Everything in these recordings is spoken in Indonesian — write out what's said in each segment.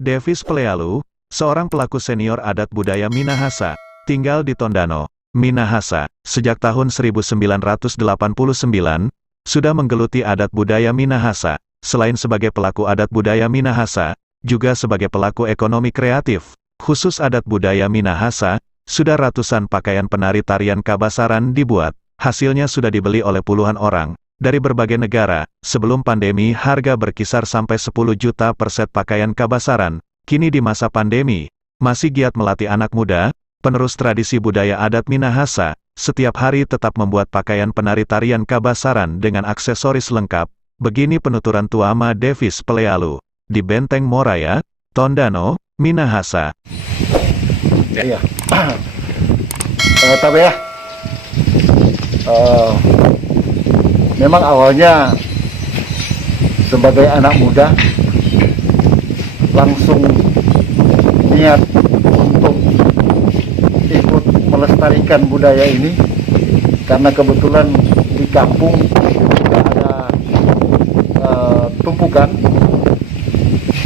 Davis Pelealu, seorang pelaku senior adat budaya Minahasa, tinggal di Tondano, Minahasa, sejak tahun 1989, sudah menggeluti adat budaya Minahasa. Selain sebagai pelaku adat budaya Minahasa, juga sebagai pelaku ekonomi kreatif, khusus adat budaya Minahasa, sudah ratusan pakaian penari tarian Kabasaran dibuat. Hasilnya sudah dibeli oleh puluhan orang dari berbagai negara. Sebelum pandemi harga berkisar sampai 10 juta per set pakaian Kabasaran. Kini di masa pandemi, masih giat melatih anak muda, penerus tradisi budaya adat Minahasa, setiap hari tetap membuat pakaian penari tarian Kabasaran dengan aksesoris lengkap. Begini penuturan Tuama Davis Pelealu, di Benteng Moraya, Tondano, Minahasa. Iya. Tapi ya, memang awalnya sebagai anak muda langsung niat untuk ikut melestarikan budaya ini karena kebetulan di kampung juga ada tumpukan.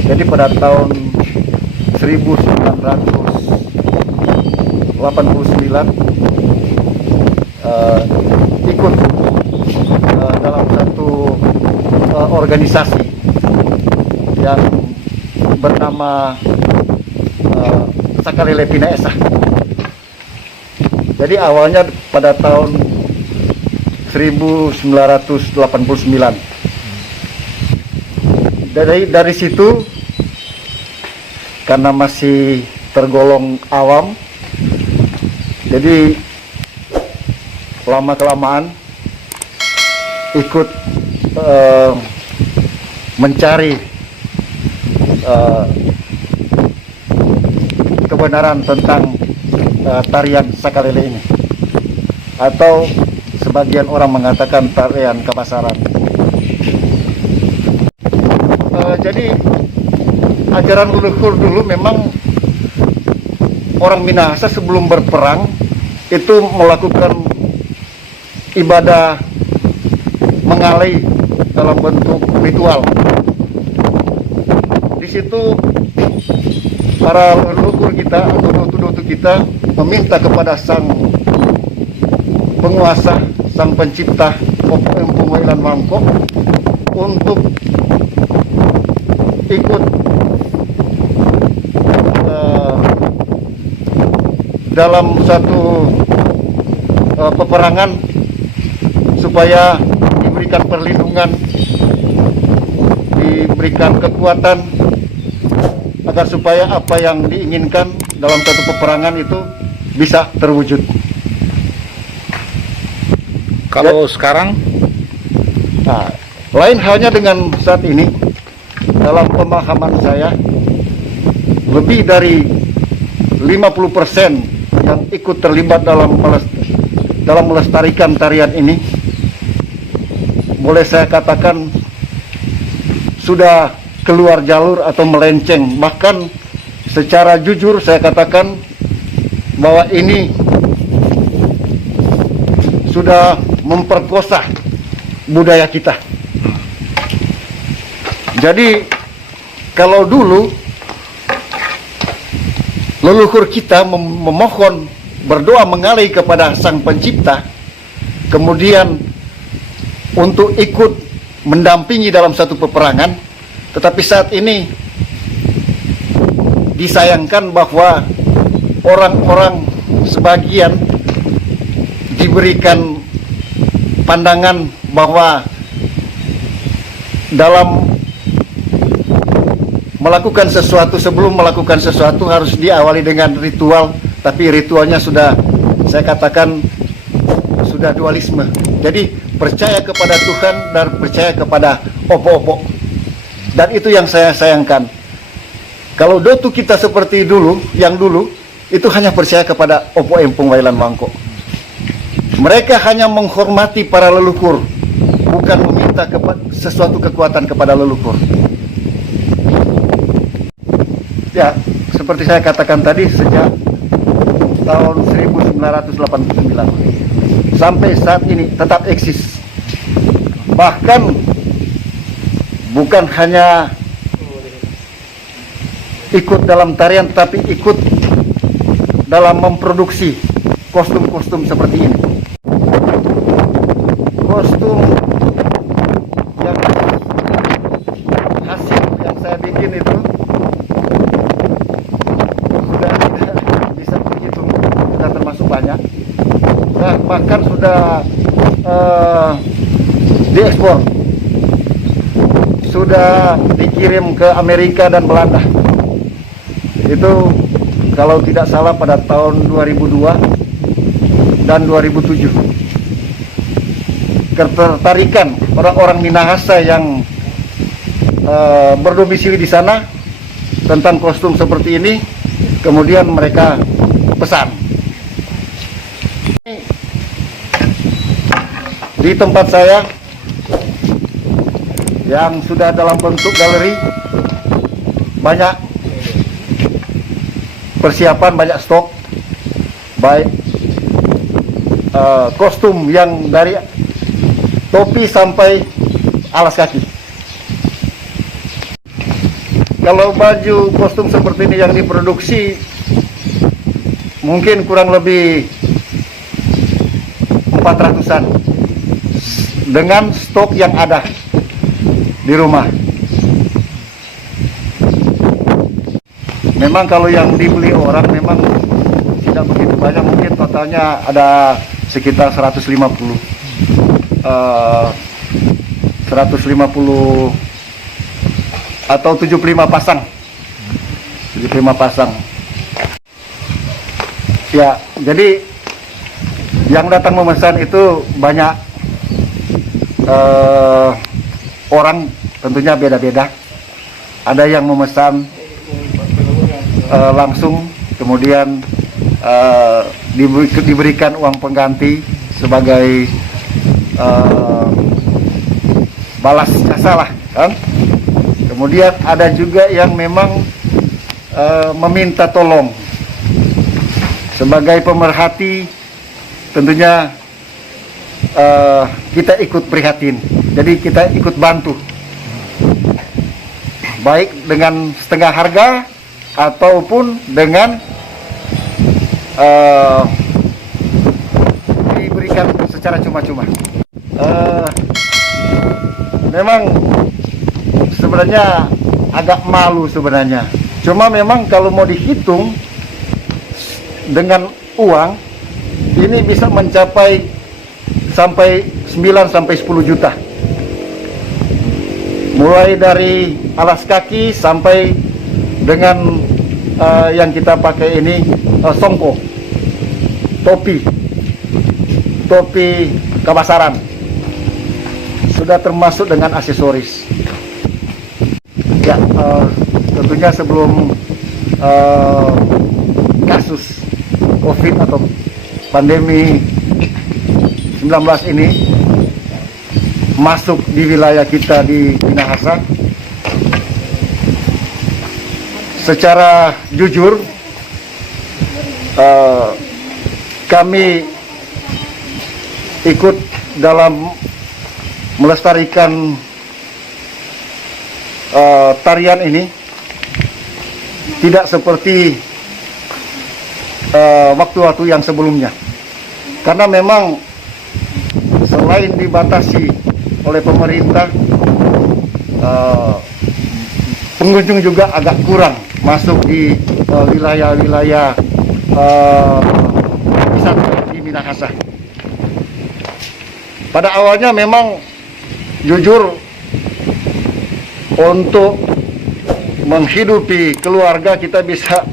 Jadi pada tahun 1989 ikut dalam satu organisasi yang bernama Sakalele Pinaesa. Jadi awalnya pada tahun 1989. Dari situ, karena masih tergolong awam, jadi lama-kelamaan ikut mencari kebenaran tentang tarian Sakalele ini, atau sebagian orang mengatakan tarian Kabasaran. Jadi ajaran leluhur dulu memang orang Minahasa sebelum berperang itu melakukan ibadah mengalai dalam bentuk ritual. Di situ para leluhur kita atau dotu-dotu kita meminta kepada sang penguasa, sang pencipta Popo Empung Wailan Wangko untuk ikut dalam satu peperangan supaya diberikan perlindungan, diberikan kekuatan agar supaya apa yang diinginkan dalam satu peperangan itu bisa terwujud. Kalau sekarang? Nah, lain halnya dengan saat ini. Dalam pemahaman saya, lebih dari 50% yang ikut terlibat dalam melestarikan tarian ini, boleh saya katakan sudah keluar jalur atau melenceng. Bahkan secara jujur saya katakan bahwa ini sudah memperkosa budaya kita. Jadi kalau dulu leluhur kita memohon, berdoa mengalai kepada sang pencipta, kemudian untuk ikut mendampingi dalam satu peperangan, tetapi saat ini disayangkan bahwa orang-orang sebagian diberikan pandangan bahwa dalam melakukan sesuatu, sebelum melakukan sesuatu harus diawali dengan ritual, tapi ritualnya sudah, saya katakan, sudah dualisme. Jadi percaya kepada Tuhan dan percaya kepada opo-opo. Dan itu yang saya sayangkan. Kalau dotu kita seperti dulu, yang dulu, itu hanya percaya kepada Opo Empung Wailan Wangko. Mereka hanya menghormati para leluhur, bukan meminta sesuatu kekuatan kepada leluhur. Ya, seperti saya katakan tadi, sejak tahun 1989 sampai saat ini tetap eksis. Bahkan bukan hanya ikut dalam tarian, tapi ikut dalam memproduksi kostum-kostum seperti ini. Kostum yang hasil yang saya bikin itu sudah tidak bisa dihitung, sudah termasuk banyak. Nah, bahkan sudah diekspor, sudah dikirim ke Amerika dan Belanda. Itu kalau tidak salah pada tahun 2002 dan 2007. Ketertarikan orang-orang Minahasa yang berdomisili di sana tentang kostum seperti ini, kemudian mereka pesan. Di tempat saya yang sudah dalam bentuk galeri, banyak persiapan, banyak stok, baik kostum yang dari topi sampai alas kaki. Kalau baju kostum seperti ini yang diproduksi mungkin kurang lebih 400-an dengan stok yang ada di rumah. Memang kalau yang dibeli orang memang tidak begitu banyak, mungkin totalnya ada sekitar 150 atau 75 pasang. 75 pasang. Ya, jadi yang datang memesan itu banyak orang, tentunya beda-beda. Ada yang memesan langsung, kemudian diberikan uang pengganti sebagai balas jasa lah, kan? Kemudian ada juga yang memang meminta tolong sebagai pemerhati, tentunya kita ikut prihatin, jadi kita ikut bantu, baik dengan setengah harga ataupun dengan diberikan secara cuma-cuma. Memang sebenarnya agak malu sebenarnya, cuma memang kalau mau dihitung dengan uang ini bisa mencapai sampai 9 sampai 10 juta. Mulai dari alas kaki sampai dengan yang kita pakai ini songko, topi kabasaran, sudah termasuk dengan aksesoris. Ya, tentunya sebelum kasus COVID atau pandemi 19 ini masuk di wilayah kita di Minahasa, secara jujur kami ikut dalam melestarikan tarian ini, tidak seperti waktu-waktu yang sebelumnya, karena memang selain dibatasi oleh pemerintah, pengunjung juga agak kurang masuk di wilayah-wilayah wisata di Minahasa. Pada awalnya memang jujur untuk menghidupi keluarga kita bisa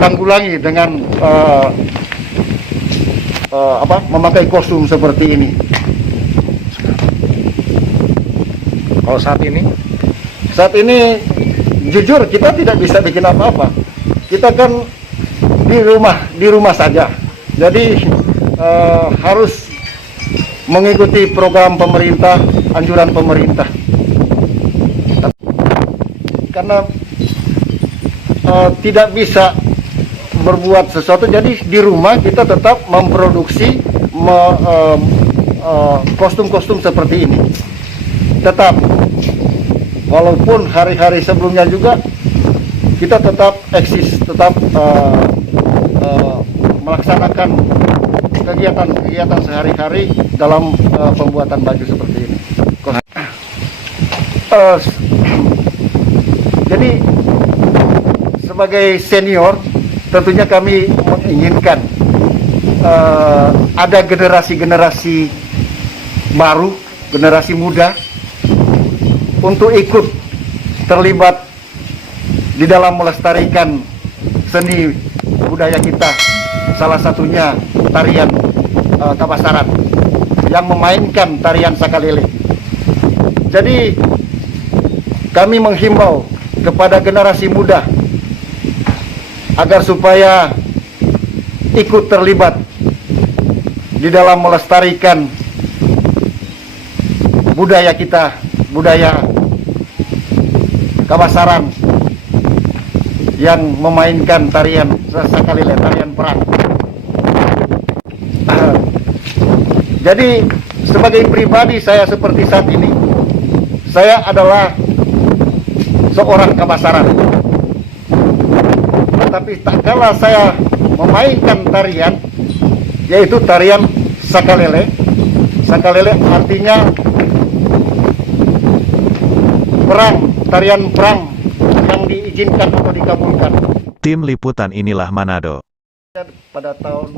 tanggulangi dengan memakai kostum seperti ini. Kalau saat ini jujur kita tidak bisa bikin apa-apa. Kita kan di rumah saja. Jadi harus mengikuti program pemerintah, anjuran pemerintah. Karena tidak bisa berbuat sesuatu, jadi di rumah kita tetap memproduksi kostum-kostum seperti ini. Tetap walaupun hari-hari sebelumnya juga kita tetap eksis, tetap melaksanakan kegiatan sehari-hari dalam pembuatan baju seperti ini. Jadi sebagai senior tentunya kami menginginkan ada generasi-generasi baru, generasi muda untuk ikut terlibat di dalam melestarikan seni budaya kita, salah satunya tarian Kabasaran yang memainkan tarian Sakalele. Jadi kami menghimbau kepada generasi muda agar supaya ikut terlibat di dalam melestarikan budaya kita, budaya Kabasaran yang memainkan tarian Sakalele, tarian perang. Jadi sebagai pribadi saya seperti saat ini, saya adalah seorang Kabasaran. Tetapi tak kala saya memainkan tarian, yaitu tarian Sakalele. Sakalele artinya perang, tarian perang yang diizinkan atau dikabulkan. Tim Liputan inilah Manado. Pada tahun